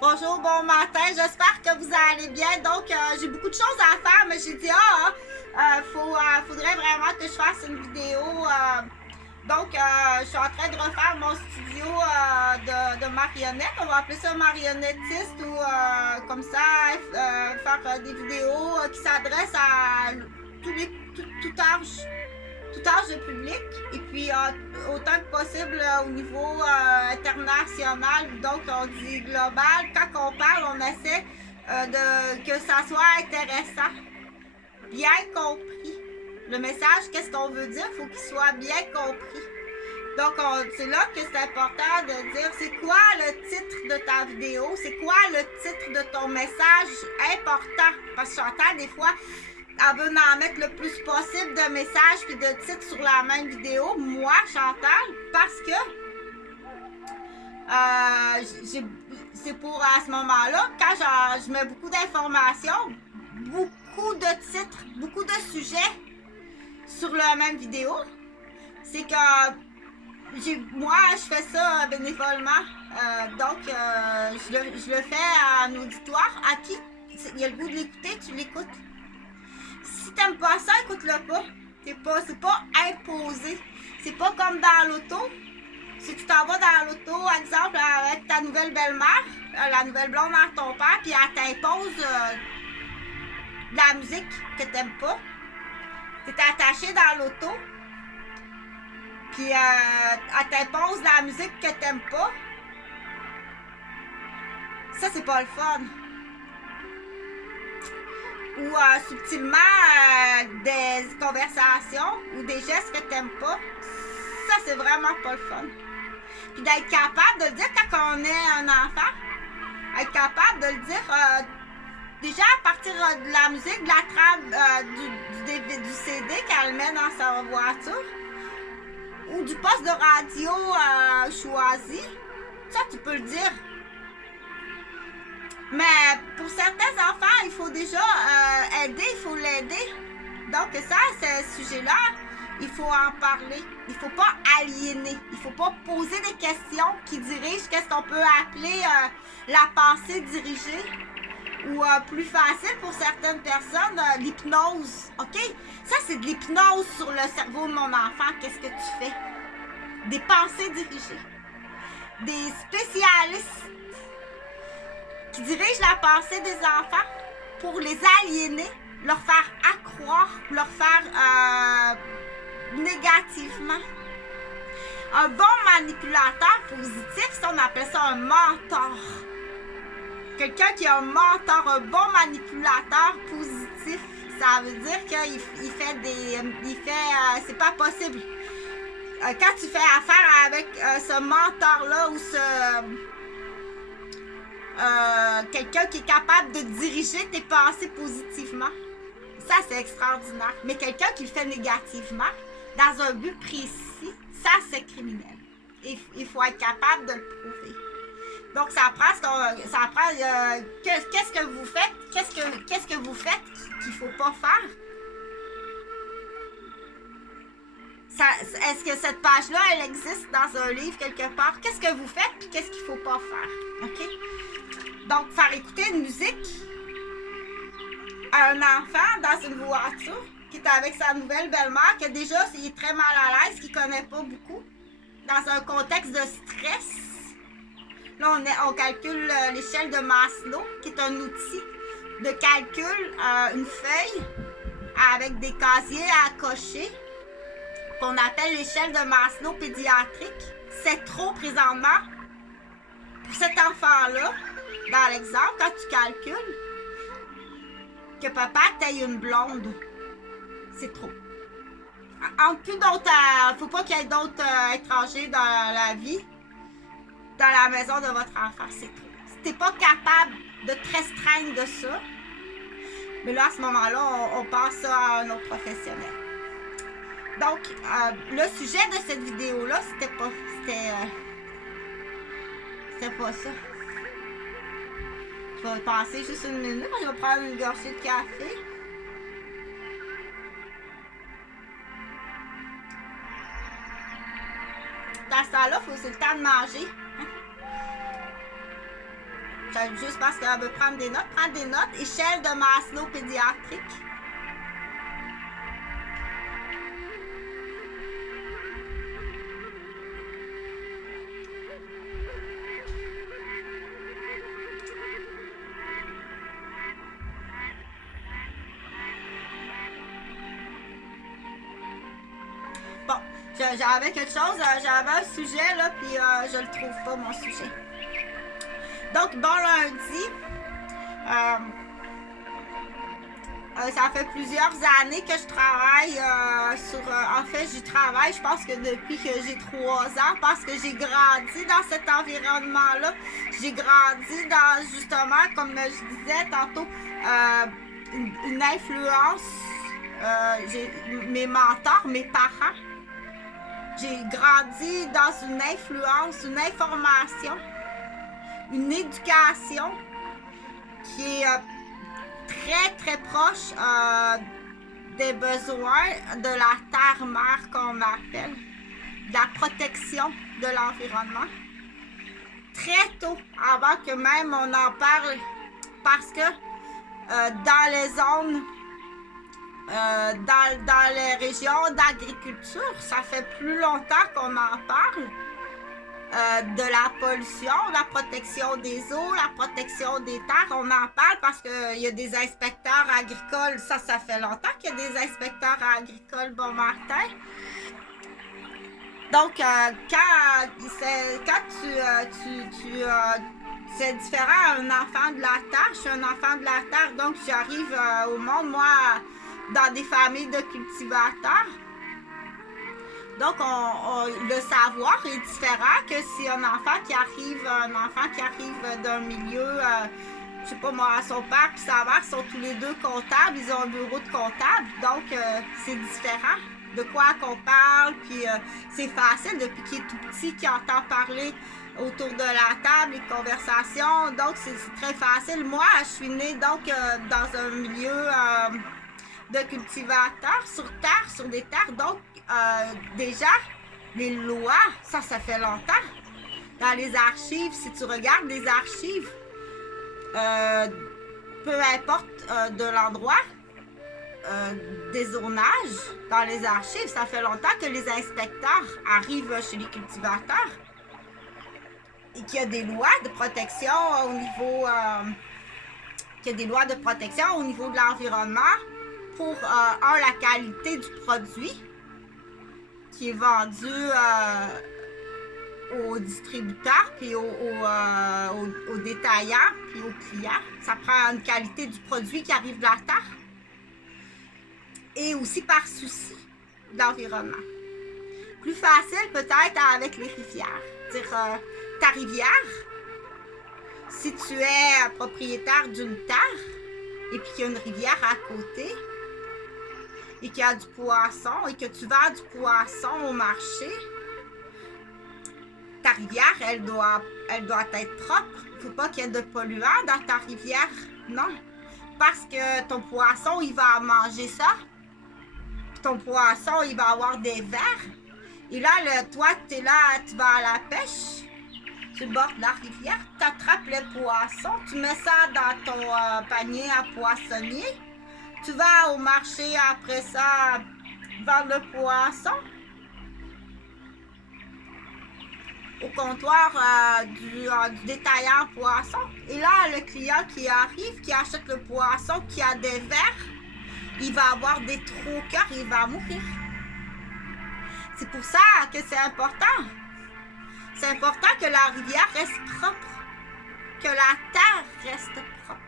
Bonjour, bon matin, j'espère que vous allez bien. Donc, j'ai beaucoup de choses à faire, mais j'ai dit, faudrait vraiment que je fasse une vidéo. Je suis en train de refaire mon studio de marionnette. On va appeler ça marionnettiste ou comme ça, faire des vidéos qui s'adressent à tout âge. Tout âge de public et puis autant que possible au niveau international, donc on dit global. Quand on parle, on essaie que ça soit intéressant, bien compris. Le message, qu'est-ce qu'on veut dire, il faut qu'il soit bien compris. Donc c'est là que c'est important de dire c'est quoi le titre de ta vidéo, c'est quoi le titre de ton message important. Parce que j'entends des fois elle veut en mettre le plus possible de messages puis de titres sur la même vidéo. Moi, Chantal, parce que c'est pour à ce moment-là, quand je mets beaucoup d'informations, beaucoup de titres, beaucoup de sujets sur la même vidéo, c'est que moi, je fais ça bénévolement. Je le fais à un auditoire à qui il y a le goût de l'écouter, tu l'écoutes. Si t'aimes pas ça, écoute-le pas. C'est pas imposé. C'est pas comme dans l'auto. Si tu t'en vas dans l'auto, exemple, avec ta nouvelle belle-mère, la nouvelle blonde à ton père, puis elle t'impose de la musique que t'aimes pas. T'es attaché dans l'auto, puis elle t'impose de la musique que t'aimes pas. Ça, c'est pas le fun. Ou subtilement des conversations ou des gestes que t'aimes pas, ça c'est vraiment pas le fun. Puis d'être capable de le dire quand on est un enfant, être capable de le dire déjà à partir de la musique, de la trame du CD qu'elle met dans sa voiture, ou du poste de radio choisi, ça tu peux le dire. Mais pour certains enfants, il faut déjà aider, il faut l'aider. Donc ça, ce sujet-là, il faut en parler. Il ne faut pas aliéner. Il ne faut pas poser des questions qui dirigent qu'est-ce qu'on peut appeler la pensée dirigée. Ou plus facile pour certaines personnes, l'hypnose. OK? Ça, c'est de l'hypnose sur le cerveau de mon enfant. Qu'est-ce que tu fais? Des pensées dirigées. Des spécialistes qui dirigent la pensée des enfants pour les aliéner, leur faire accroire, leur faire négativement. Un bon manipulateur positif, ça on appelle ça un mentor. Quelqu'un qui a un mentor, un bon manipulateur positif, ça veut dire qu'il fait c'est pas possible. Quand tu fais affaire avec ce mentor-là ou quelqu'un qui est capable de diriger tes pensées positivement, ça c'est extraordinaire. Mais quelqu'un qui le fait négativement, dans un but précis, ça c'est criminel. Il faut être capable de le prouver. Donc ça prend qu'est-ce que vous faites, qu'est-ce que vous faites qu'il ne faut pas faire. Est-ce que cette page-là, elle existe dans un livre quelque part? Qu'est-ce que vous faites et qu'est-ce qu'il ne faut pas faire? OK? Donc, faire écouter une musique à un enfant dans une voiture qui est avec sa nouvelle belle-mère, que déjà, il est très mal à l'aise, qu'il ne connaît pas beaucoup, dans un contexte de stress. Là, on calcule l'échelle de Maslow, qui est un outil de calcul, une feuille avec des casiers à cocher, qu'on appelle l'échelle de Maslow pédiatrique. C'est trop présentement pour cet enfant-là. Dans l'exemple, quand tu calcules que papa t'aille une blonde, c'est trop. Faut pas qu'il y ait d'autres étrangers dans la vie, dans la maison de votre enfant, c'est trop. Si t'es pas capable de te restreindre de ça, mais là, à ce moment-là, on passe ça à un autre professionnel. Donc, le sujet de cette vidéo-là, c'était pas ça. Je vais passer juste une minute, je vais prendre une gorgée de café. Dans ce temps-là, c'est le temps de manger. Juste parce qu'elle veut prendre des notes. Prendre des notes. Échelle de Maslow pédiatrique. Bon, j'avais quelque chose, j'avais un sujet, là, puis je le trouve pas, mon sujet. Donc, bon lundi. Ça fait plusieurs années que je travaille sur... en fait, j'y travaille, je pense que depuis que j'ai 3 ans, parce que j'ai grandi dans cet environnement-là. J'ai grandi dans, justement, comme je disais tantôt, une influence. Mes mentors, mes parents. J'ai grandi dans une influence, une information, une éducation qui est très, très proche des besoins de la terre-mère qu'on appelle, de la protection de l'environnement. Très tôt, avant que même on en parle, parce que dans les zones, dans les régions d'agriculture, ça fait plus longtemps qu'on en parle. De la pollution, la protection des eaux, la protection des terres, on en parle parce qu'il y a des inspecteurs agricoles, ça fait longtemps qu'il y a des inspecteurs agricoles bon matin. Donc, quand c'est différent à un enfant de la terre, je suis un enfant de la terre, donc j'arrive au monde, moi, dans des familles de cultivateurs. Donc, le savoir est différent que si un enfant qui arrive d'un milieu, je sais pas moi, son père et sa mère sont tous les deux comptables, ils ont un bureau de comptable, donc c'est différent de quoi qu'on parle, puis c'est facile depuis qu'il est tout petit, qu'il entend parler autour de la table, les conversations, donc c'est très facile. Moi, je suis née donc dans un milieu de cultivateurs, sur terre, sur des terres, donc déjà, les lois, ça fait longtemps. Dans les archives, si tu regardes les archives, peu importe de l'endroit, des zonages, dans les archives, ça fait longtemps que les inspecteurs arrivent chez les cultivateurs et qu'il y a des lois de protection au niveau, de l'environnement pour, la qualité du produit qui est vendu aux distributeurs, puis aux détaillants, puis aux clients. Ça prend une qualité du produit qui arrive de la terre. Et aussi par souci d'environnement. Plus facile peut-être avec les rivières. Dire ta rivière, si tu es propriétaire d'une terre, et puis qu'il y a une rivière à côté, et qu'il y a du poisson, et que tu vends du poisson au marché, ta rivière, elle doit être propre. Il ne faut pas qu'il y ait de polluants dans ta rivière, non. Parce que ton poisson, il va manger ça. Puis ton poisson, il va avoir des vers. Et là, toi, tu es là, tu vas à la pêche, sur le bord de la rivière, tu attrapes le poisson, tu mets ça dans ton panier à poissonnier. Tu vas au marché après ça vendre le poisson au comptoir du détaillant poisson. Et là, le client qui arrive, qui achète le poisson, qui a des vers, il va avoir des trous au cœur, il va mourir. C'est pour ça que c'est important. C'est important que la rivière reste propre, que la terre reste propre.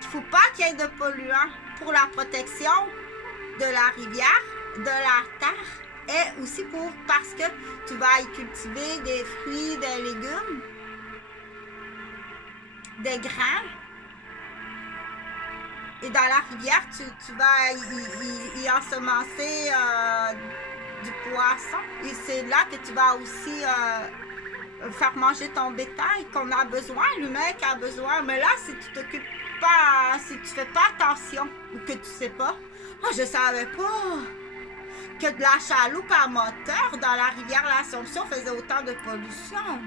Il ne faut pas qu'il y ait de polluants pour la protection de la rivière, de la terre, et aussi parce que tu vas y cultiver des fruits, des légumes, des grains. Et dans la rivière, tu vas y ensemencer du poisson. Et c'est là que tu vas aussi faire manger ton bétail qu'on a besoin, l'humain qui a besoin. Mais là, si tu t'occupes pas, si tu fais pas attention ou que tu sais pas, je savais pas que de la chaloupe à moteur dans la rivière L'Assomption faisait autant de pollution.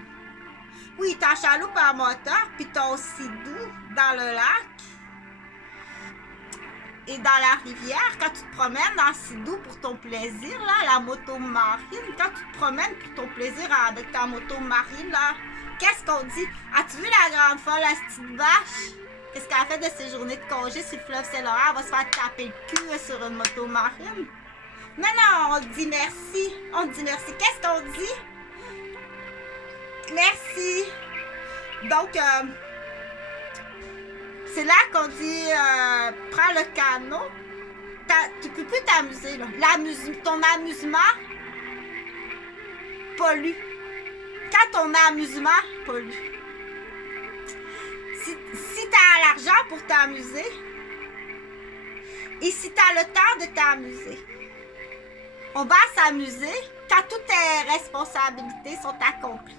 Oui, ta chaloupe à moteur, puis ton sidou dans le lac et dans la rivière, quand tu te promènes dans sidou pour ton plaisir, là, la moto marine, quand tu te promènes pour ton plaisir avec ta moto marine, là, qu'est-ce qu'on dit? As-tu vu la grande folle, la petite vache? Qu'est-ce qu'elle a fait de ses journées de congé sur le fleuve Saint-Laurent? Elle va se faire taper le cul sur une moto marine. Mais non, on dit merci. On dit merci. Qu'est-ce qu'on dit? Merci. Donc, c'est là qu'on dit prends le canot. Tu peux plus t'amuser. Ton amusement pollue. Quand ton amusement pollue. Si tu as l'argent pour t'amuser et si tu as le temps de t'amuser, on va s'amuser quand toutes tes responsabilités sont accomplies.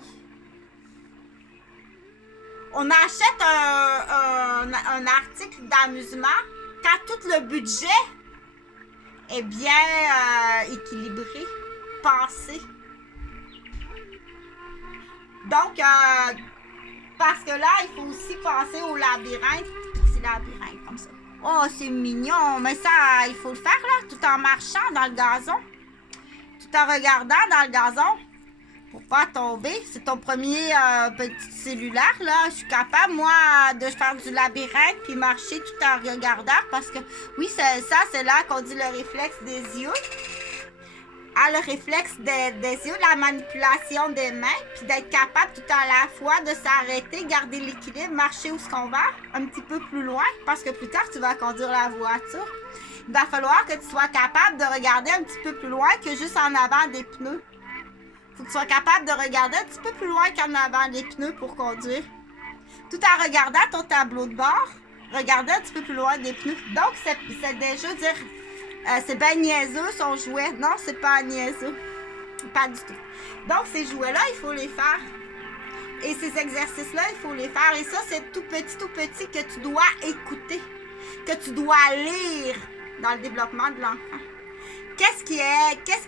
On achète un article d'amusement quand tout le budget est bien équilibré, pensé. Donc, parce que là, il faut aussi penser au labyrinthe, petit labyrinthe comme ça. Oh, c'est mignon, mais ça, il faut le faire là, tout en marchant dans le gazon, tout en regardant dans le gazon. Pour pas tomber, c'est ton premier petit cellulaire, là. Je suis capable, moi, de faire du labyrinthe puis marcher tout en regardant parce que, oui, c'est là qu'on dit le réflexe des yeux. Ah, le réflexe des yeux, la manipulation des mains, puis d'être capable tout à la fois de s'arrêter, garder l'équilibre, marcher où ce qu'on va, un petit peu plus loin, parce que plus tard, tu vas conduire la voiture. Il va falloir que tu sois capable de regarder un petit peu plus loin que juste en avant des pneus. Faut que tu sois capable de regarder un petit peu plus loin qu'en avant les pneus pour conduire. Tout en regardant ton tableau de bord, regarder un petit peu plus loin des pneus. Donc, c'est déjà dire, c'est bien niaiseux son jouet. Non, c'est pas niaiseux. Pas du tout. Donc, ces jouets-là, il faut les faire. Et ces exercices-là, il faut les faire. Et ça, c'est tout petit que tu dois écouter. Que tu dois lire dans le développement de l'enfant. Qu'est-ce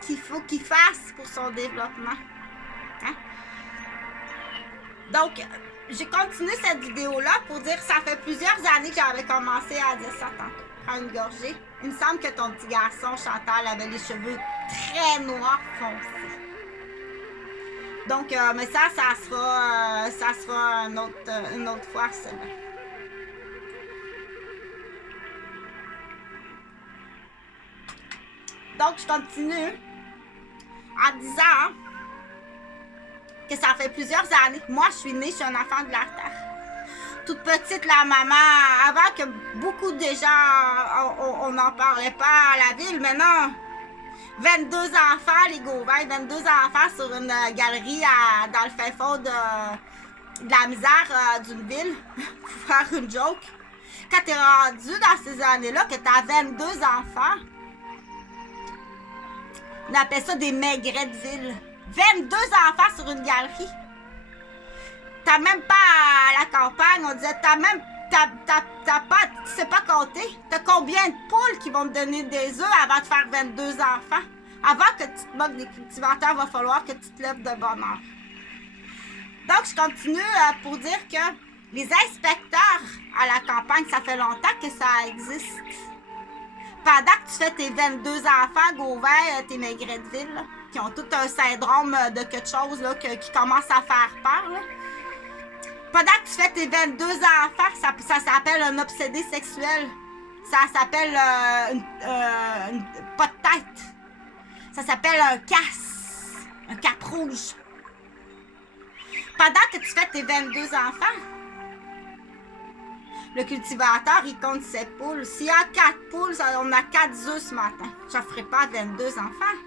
qu'il faut qu'il fasse pour son développement? Hein? Donc, j'ai continué cette vidéo-là pour dire que ça fait plusieurs années que j'avais commencé à dire ça tantôt. Prends une gorgée. Il me semble que ton petit garçon, Chantal, avait les cheveux très noirs foncés. Donc, mais ça sera une autre fois, celle-là. Donc, je continue en disant que ça fait plusieurs années. Moi, je suis née, je suis un enfant de la terre. Toute petite, la maman, avant que beaucoup de gens, on n'en parlait pas à la ville, maintenant, 22 enfants, les Gauvin, 22 enfants sur une galerie dans le fin fond de la misère d'une ville, pour faire une joke. Quand tu es rendu dans ces années-là, que tu as 22 enfants, on appelle ça des maigrets de ville. 22 enfants sur une galerie. T'as même pas à la campagne, on disait, tu sais pas compter. T'as combien de poules qui vont te donner des œufs avant de faire 22 enfants? Avant que tu te moques des cultivateurs, il va falloir que tu te lèves de bonne heure. Donc, je continue pour dire que les inspecteurs à la campagne, ça fait longtemps que ça existe. Pendant que tu fais tes 22 enfants, Gauvin, tes maigrets de ville, là, qui ont tout un syndrome de quelque chose là, qui commence à faire peur. Là. Pendant que tu fais tes 22 enfants, ça s'appelle un obsédé sexuel. Ça s'appelle pas de tête. Ça s'appelle un casse. Un cap rouge. Pendant que tu fais tes 22 enfants, le cultivateur, il compte ses poules. S'il y a 4 poules, on a 4 œufs ce matin. Je ne ferai pas 22 enfants.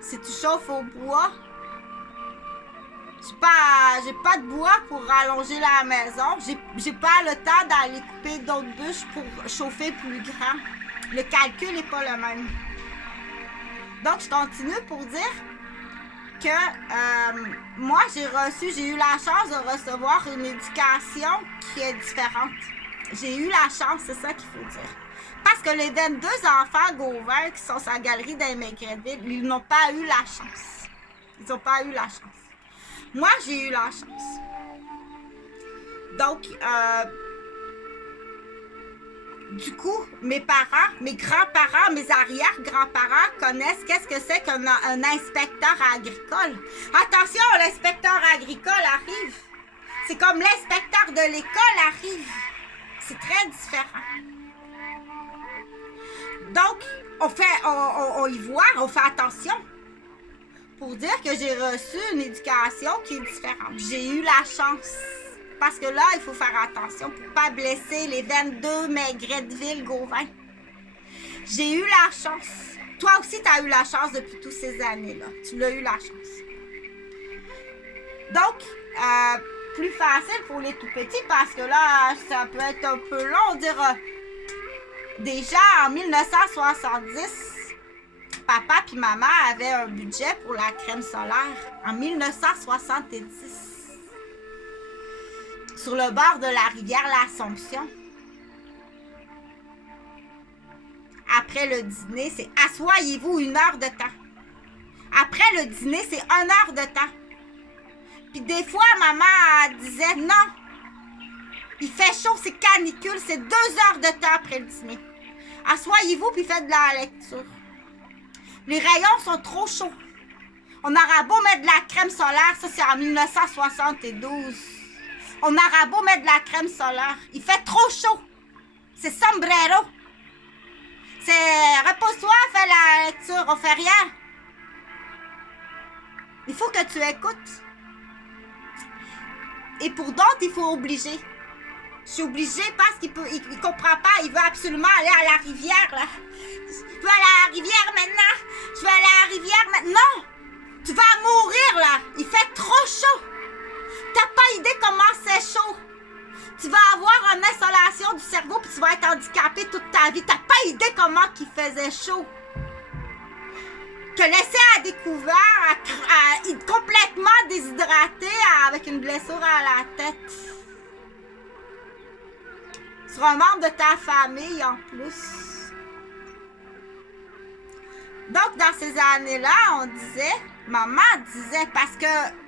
Si tu chauffes au bois, j'ai pas de bois pour rallonger la maison. J'ai pas le temps d'aller couper d'autres bûches pour chauffer plus grand. Le calcul n'est pas le même. Donc, je continue pour dire que moi, j'ai eu la chance de recevoir une éducation qui est différente. J'ai eu la chance, c'est ça qu'il faut dire. Parce que les 22 enfants Gauvin qui sont sur la galerie des Maigretville, ils n'ont pas eu la chance. Ils n'ont pas eu la chance. Moi, j'ai eu la chance. Donc, du coup, mes parents, mes grands-parents, mes arrière-grands-parents connaissent qu'est-ce que c'est qu'un inspecteur agricole. Attention, l'inspecteur agricole arrive. C'est comme l'inspecteur de l'école arrive. C'est très différent. Donc, on y voit, on fait attention pour dire que j'ai reçu une éducation qui est différente. J'ai eu la chance. Parce que là, il faut faire attention pour ne pas blesser les 22 Maigretteville-Gauvin. J'ai eu la chance. Toi aussi, tu as eu la chance depuis toutes ces années-là. Tu l'as eu la chance. Donc, plus facile pour les tout-petits parce que là, ça peut être un peu long. Dire, déjà, en 1970, papa et maman avaient un budget pour la crème solaire. En 1970. Sur le bord de la rivière l'Assomption. Après le dîner, c'est assoyez-vous 1 heure de temps. Après le dîner, c'est 1 heure de temps. Puis des fois, maman disait non. Il fait chaud, c'est canicule, c'est 2 heures de temps après le dîner. Assoyez-vous puis faites de la lecture. Les rayons sont trop chauds. On aura beau mettre de la crème solaire, ça c'est en 1972. On aura beau mettre de la crème solaire. Il fait trop chaud. C'est sombrero. C'est repose-toi, fais la lecture, on fait rien. Il faut que tu écoutes. Et pour d'autres, il faut obliger. Je suis obligée parce qu'il comprend pas. Il veut absolument aller à la rivière, là. Je veux aller à la rivière maintenant. Je veux aller à la rivière maintenant. Non! Tu vas mourir, là. Il fait trop chaud. T'as pas idée comment c'est chaud. Tu vas avoir une insolation du cerveau puis tu vas être handicapé toute ta vie. T'as pas idée comment il faisait chaud. Te laisser à découvert, complètement déshydraté avec une blessure à la tête. Sur un membre de ta famille en plus. Donc dans ces années-là, on disait, maman disait parce que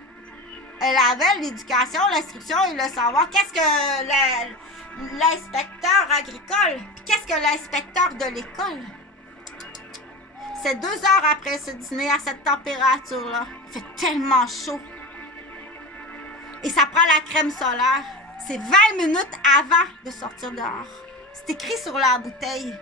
elle avait l'éducation, l'instruction et le savoir. Qu'est-ce que l'inspecteur agricole? Puis qu'est-ce que l'inspecteur de l'école? C'est 2 heures après ce dîner à cette température-là. Il fait tellement chaud. Et ça prend la crème solaire. C'est 20 minutes avant de sortir dehors. C'est écrit sur la bouteille.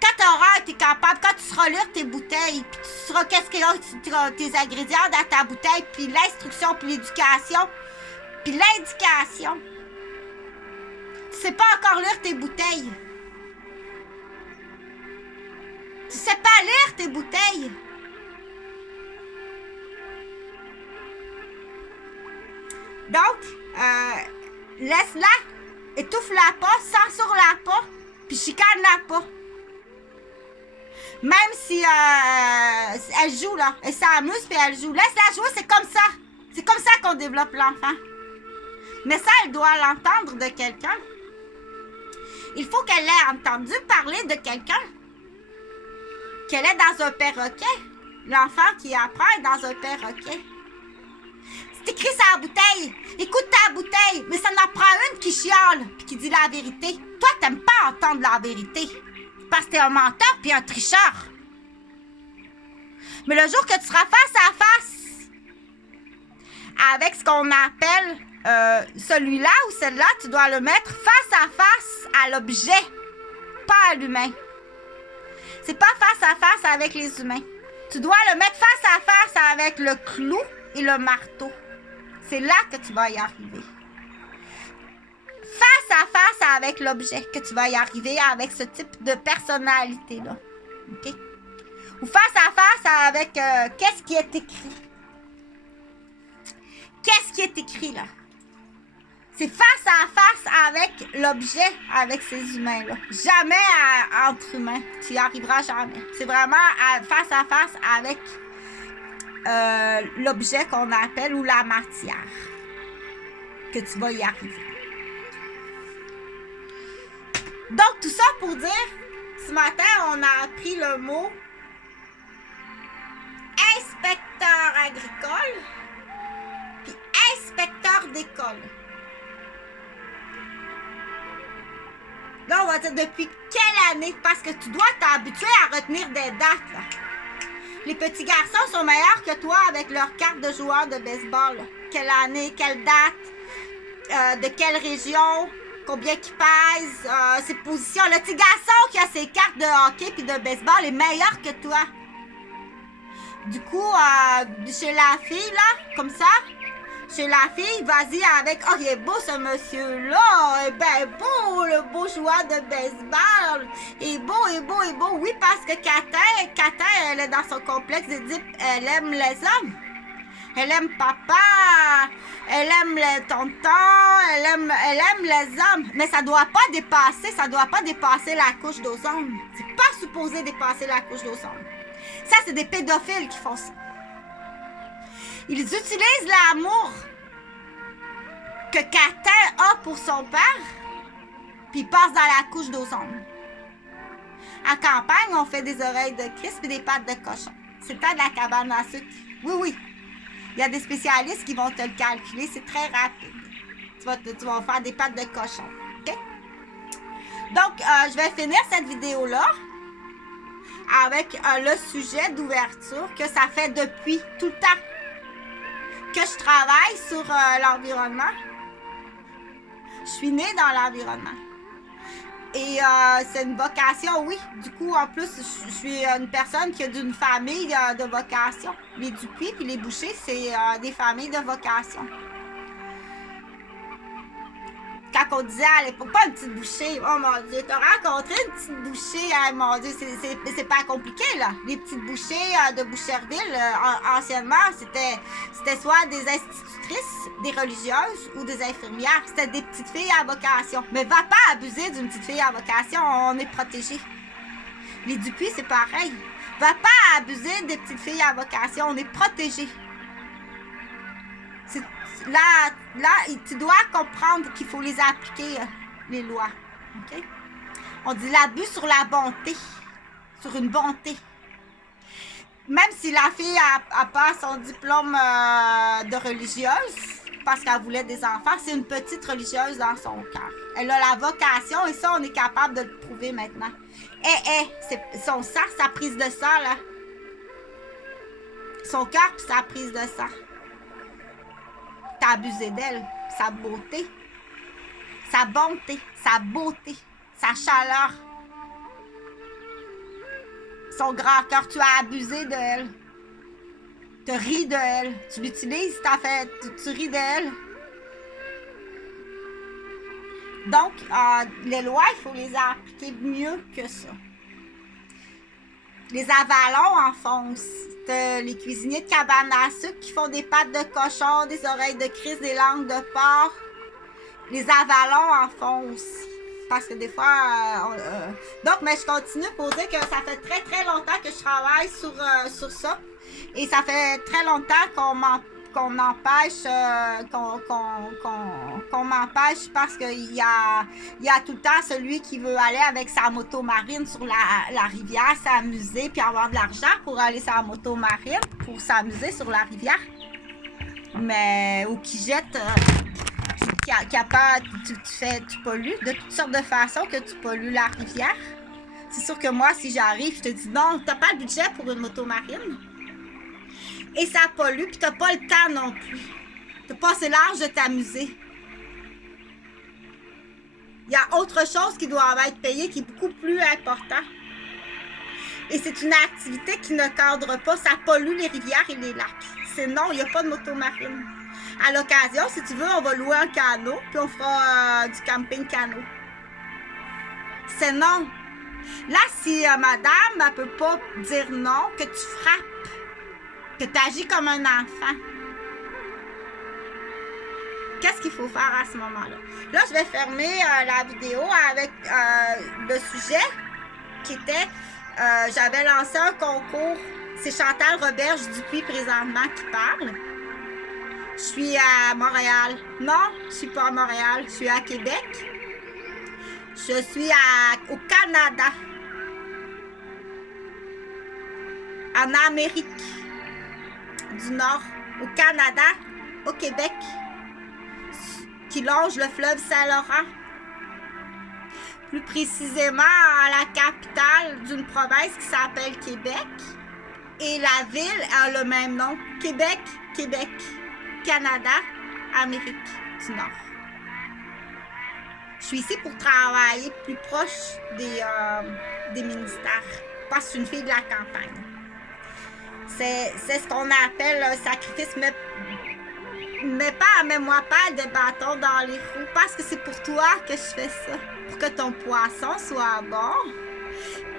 Quand tu auras été capable, quand tu sauras lire tes bouteilles, puis tu sauras qu'est-ce qu'il y a tes ingrédients dans ta bouteille, puis l'instruction, puis l'éducation, puis l'indication. Tu sais pas encore lire tes bouteilles. Tu sais pas lire tes bouteilles. Donc, laisse-la, étouffe-la pas, censure-la pas, puis chicane-la pas. Même si elle joue, là, elle s'amuse puis elle joue. Laisse-la jouer, c'est comme ça. C'est comme ça qu'on développe l'enfant. Mais ça, elle doit l'entendre de quelqu'un. Il faut qu'elle ait entendu parler de quelqu'un. Qu'elle est dans un perroquet. L'enfant qui apprend est dans un perroquet. C'est écrit sur la bouteille. Écoute ta bouteille. Mais ça n'en prend une qui chiale puis qui dit la vérité. Toi, t'aimes pas entendre la vérité. Parce que t'es un menteur puis un tricheur. Mais le jour que tu seras face à face avec ce qu'on appelle celui-là ou celle-là, tu dois le mettre face à face à l'objet, pas à l'humain. C'est pas face à face avec les humains. Tu dois le mettre face à face avec le clou et le marteau. C'est là que tu vas y arriver. Face à face avec l'objet que tu vas y arriver avec ce type de personnalité-là. OK? Ou face à face avec qu'est-ce qui est écrit. Qu'est-ce qui est écrit là? C'est face à face avec l'objet, avec ces humains-là. Jamais entre humains. Tu n'y arriveras jamais. C'est vraiment face à face avec l'objet qu'on appelle ou la matière que tu vas y arriver. Donc, tout ça pour dire, ce matin, on a appris le mot inspecteur agricole, puis inspecteur d'école. Là, on va dire depuis quelle année, parce que tu dois t'habituer à retenir des dates, là. Les petits garçons sont meilleurs que toi avec leur carte de joueur de baseball. Quelle année, quelle date, de quelle région, combien qu'il pèse, ses positions. Le petit garçon qui a ses cartes de hockey puis de baseball est meilleur que toi. Du coup, chez la fille, là, comme ça, chez la fille, vas-y avec « Oh, il est beau ce monsieur-là! Il est bien beau, le beau joueur de baseball! Il est beau, il est beau, il est beau! » Oui, parce que Katin, elle est dans son complexe d'Édipe, elle aime les hommes. Elle aime papa, elle aime les tontons, elle aime les hommes. Mais ça doit pas dépasser la couche d'ozone. C'est pas supposé dépasser la couche d'ozone. Ça, c'est des pédophiles qui font ça. Ils utilisent l'amour que Katin a pour son père, puis ils passent dans la couche d'ozone. En campagne, on fait des oreilles de Christ et des pattes de cochon. C'est le temps de la cabane à sucre. Oui, oui. Il y a des spécialistes qui vont te le calculer. C'est très rapide. Tu vas faire des pattes de cochon. OK? Donc, je vais finir cette vidéo-là avec le sujet d'ouverture que ça fait depuis tout le temps que je travaille sur l'environnement. Je suis née dans l'environnement. Et c'est une vocation, oui. Du coup, en plus, je suis une personne qui a d'une famille de vocation. Les Dupuis puis les Bouchers, c'est des familles de vocation. Quand on disait à l'époque, pas une petite bouchée, oh mon Dieu, t'as rencontré une petite bouchée, hein, mon Dieu, c'est pas compliqué, là. Les petites bouchées de Boucherville, anciennement, c'était soit des institutrices, des religieuses ou des infirmières. C'était des petites filles à vocation. Mais va pas abuser d'une petite fille à vocation, on est protégé. Les Dupuis, c'est pareil. Va pas abuser des petites filles à vocation, on est protégé. Là, tu dois comprendre qu'il faut les appliquer, les lois. OK? On dit l'abus sur la bonté, sur une bonté. Même si la fille a pas son diplôme de religieuse, parce qu'elle voulait des enfants, c'est une petite religieuse dans son cœur. Elle a la vocation et ça, on est capable de le prouver maintenant. C'est son sang, sa prise de sang, là. Son cœur puis sa prise de sang. T'as abusé d'elle, sa beauté, sa bonté, sa beauté, sa chaleur, son grand cœur, tu as abusé d'elle, tu ris d'elle, tu l'utilises, tu ris d'elle. Donc, les lois, il faut les appliquer mieux que ça. Les avalons enfoncent. Les cuisiniers de cabane à sucre qui font des pattes de cochon, des oreilles de Christ, des langues de porc. Les avalons enfoncent. Parce que des fois... Donc, mais je continue pour dire que ça fait très très longtemps que je travaille sur ça. Et ça fait très longtemps qu'on m'empêche parce qu'il y a tout le temps celui qui veut aller avec sa moto marine sur la rivière, s'amuser, puis avoir de l'argent pour aller sur la moto marine, pour s'amuser sur la rivière. Mais, ou qui jette, tu pollues de toutes sortes de façons que tu pollues la rivière. C'est sûr que moi, si j'arrive, je te dis non, t'as pas le budget pour une moto marine. Et ça pollue, puis t'as pas le temps non plus. T'as pas assez large de t'amuser. Il y a autre chose qui doit être payée qui est beaucoup plus important. Et c'est une activité qui ne cadre pas. Ça pollue les rivières et les lacs. C'est non, il n'y a pas de moto marine. À l'occasion, si tu veux, on va louer un canot, puis on fera du camping canot. C'est non. Là, si madame ne peut pas dire non, que tu frappes, que tu agis comme un enfant. Qu'est-ce qu'il faut faire à ce moment-là? Là, je vais fermer la vidéo avec le sujet qui était, j'avais lancé un concours. C'est Chantal Roberge Dupuis présentement qui parle. Je suis à Montréal. Non, je suis pas à Montréal. Je suis à Québec. Je suis au Canada. En Amérique. du Nord, au Canada, au Québec, qui longe le fleuve Saint-Laurent. Plus précisément à la capitale d'une province qui s'appelle Québec. Et la ville a le même nom, Québec, Québec, Canada, Amérique du Nord. Je suis ici pour travailler plus proche des ministères, parce que je suis une fille de la campagne. C'est ce qu'on appelle un sacrifice, mets-moi pas des bâtons dans les roues, parce que c'est pour toi que je fais ça, pour que ton poisson soit bon,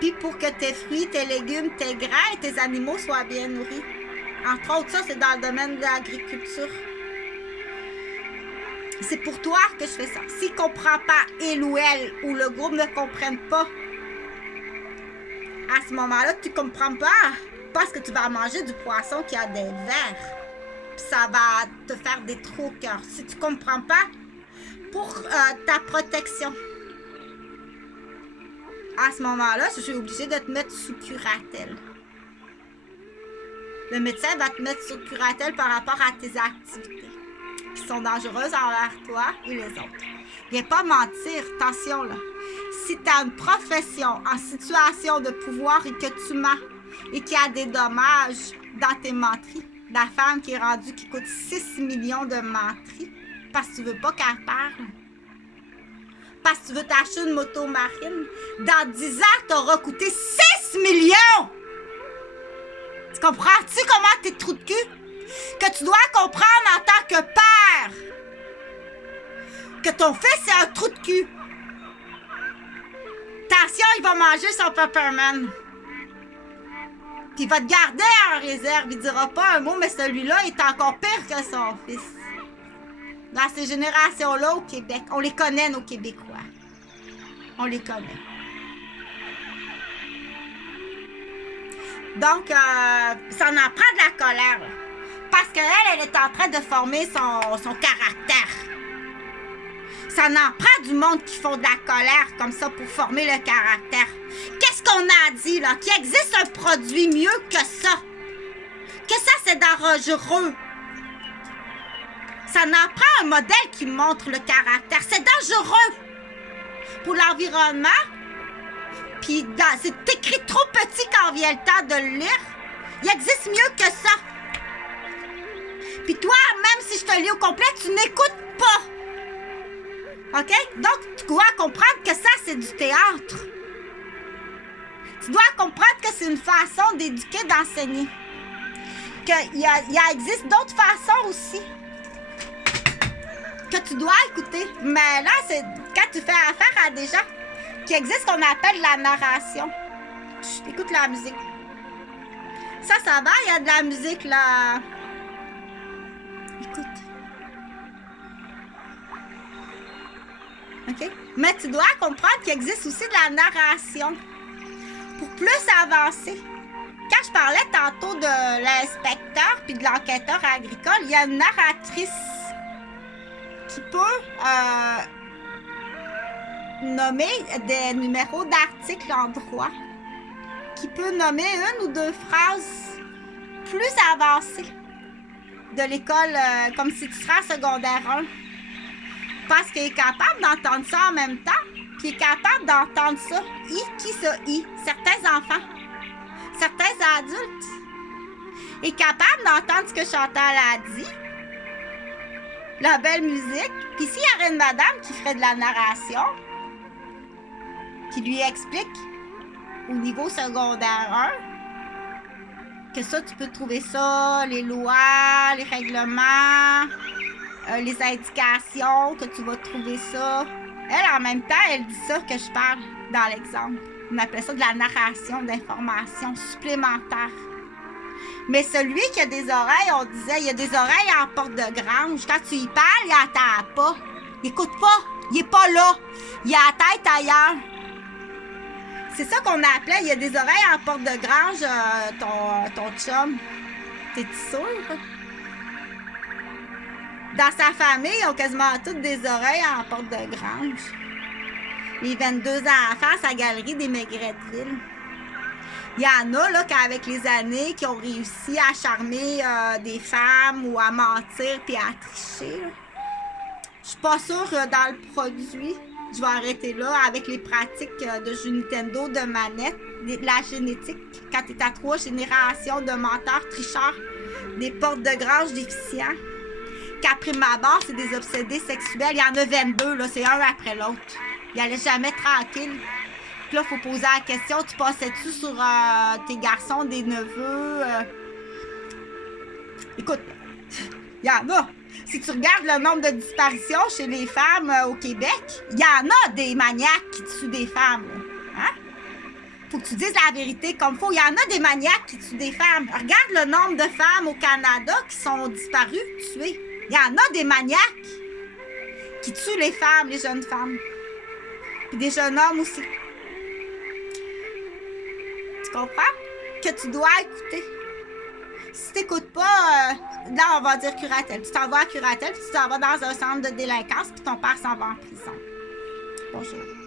puis pour que tes fruits, tes légumes, tes grains et tes animaux soient bien nourris. Entre autres, ça, c'est dans le domaine de l'agriculture. C'est pour toi que je fais ça. S'il ne comprend pas, il ou elle, ou le groupe ne comprennent pas, à ce moment-là, tu ne comprends pas, parce que tu vas manger du poisson qui a des vers. Puis ça va te faire des trous au cœur. Si tu ne comprends pas, pour ta protection, à ce moment-là, je suis obligée de te mettre sous curatelle. Le médecin va te mettre sous curatelle par rapport à tes activités qui sont dangereuses envers toi et les autres. Viens pas mentir, attention là. Si tu as une profession en situation de pouvoir et que tu mens et qu'il y a des dommages dans tes menteries, la femme qui est rendue qui coûte 6 millions de menteries parce que tu veux pas qu'elle parle, parce que tu veux t'acheter une moto marine, dans 10 ans, t'auras coûté 6 millions! Tu comprends-tu comment t'es trou de cul? Que tu dois comprendre en tant que père que ton fils est un trou de cul. Attention, il va manger son pepperman. Puis il va te garder en réserve. Il dira pas un mot, mais celui-là est encore pire que son fils. Dans ces générations-là au Québec, on les connaît, nos Québécois. On les connaît. Donc, ça en prend de la colère. Là. Parce qu'elle est en train de former son caractère. Ça en prend du monde qui font de la colère comme ça pour former le caractère. Qu'est-ce qu'on a dit, là? Qu'il existe un produit mieux que ça. Que ça, c'est dangereux. Ça en prend un modèle qui montre le caractère. C'est dangereux pour l'environnement. Puis, c'est écrit trop petit quand vient le temps de le lire. Il existe mieux que ça. Puis toi, même si je te lis au complet, tu n'écoutes pas. OK? Donc, tu dois comprendre que ça, c'est du théâtre. Tu dois comprendre que c'est une façon d'éduquer, d'enseigner. Qu'il existe d'autres façons aussi que tu dois écouter. Mais là, c'est quand tu fais affaire à des gens qui existent, qu'on appelle la narration. Chut, écoute la musique. Ça va, il y a de la musique là. Écoute. OK? Mais tu dois comprendre qu'il existe aussi de la narration pour plus avancer. Quand je parlais tantôt de l'inspecteur puis de l'enquêteur agricole, il y a une narratrice qui peut nommer des numéros d'articles en droit, qui peut nommer une ou deux phrases plus avancées de l'école, comme si tu serais en secondaire 1. Parce qu'il est capable d'entendre ça en même temps, puis il est capable d'entendre ça. Qui ça? Certains enfants, certains adultes. Il est capable d'entendre ce que Chantal a dit, la belle musique. Puis s'il y aurait une madame qui ferait de la narration, qui lui explique au niveau secondaire 1, que ça, tu peux trouver ça, les lois, les règlements, les indications, que tu vas trouver ça. Elle, en même temps, elle dit ça que je parle dans l'exemple. On appelle ça de la narration d'informations supplémentaires. Mais celui qui a des oreilles, on disait, il y a des oreilles en porte de grange. Quand tu y parles, il n'entend pas. Il n'écoute pas. Il n'est pas là. Il a la tête ailleurs. C'est ça qu'on appelait, il y a des oreilles en porte de grange, ton chum. T'es-tu sûr? Dans sa famille, ils ont quasiment toutes des oreilles en porte de grange. Les 22 enfants, sa galerie des Maigretteville. Il y en a, là, qu'avec les années, qui ont réussi à charmer des femmes ou à mentir puis à tricher. Là. Je suis pas sûre dans le produit. Je vais arrêter là avec les pratiques de jeux Nintendo, de manette, de la génétique. Quand tu es à 3 générations de menteurs, tricheurs, des portes de grange déficients. Qu'après ma barre, c'est des obsédés sexuels. Il y en a 22, là, c'est un après l'autre. Ils n'allaient jamais tranquille. Puis là, il faut poser la question, tu passais-tu sur tes garçons, des neveux? Écoute, il y en a. Si tu regardes le nombre de disparitions chez les femmes au Québec, il y en a des maniaques qui tuent des femmes. Hein? Faut que tu dises la vérité comme il faut. Il y en a des maniaques qui tuent des femmes. Regarde le nombre de femmes au Canada qui sont disparues, tuées. Il y en a des maniaques qui tuent les femmes, les jeunes femmes. Puis des jeunes hommes aussi. Tu comprends? Que tu dois écouter. Si tu n'écoutes pas, là, on va dire curatelle. Tu t'en vas à curatelle, puis tu t'en vas dans un centre de délinquance, puis ton père s'en va en prison. Bonjour.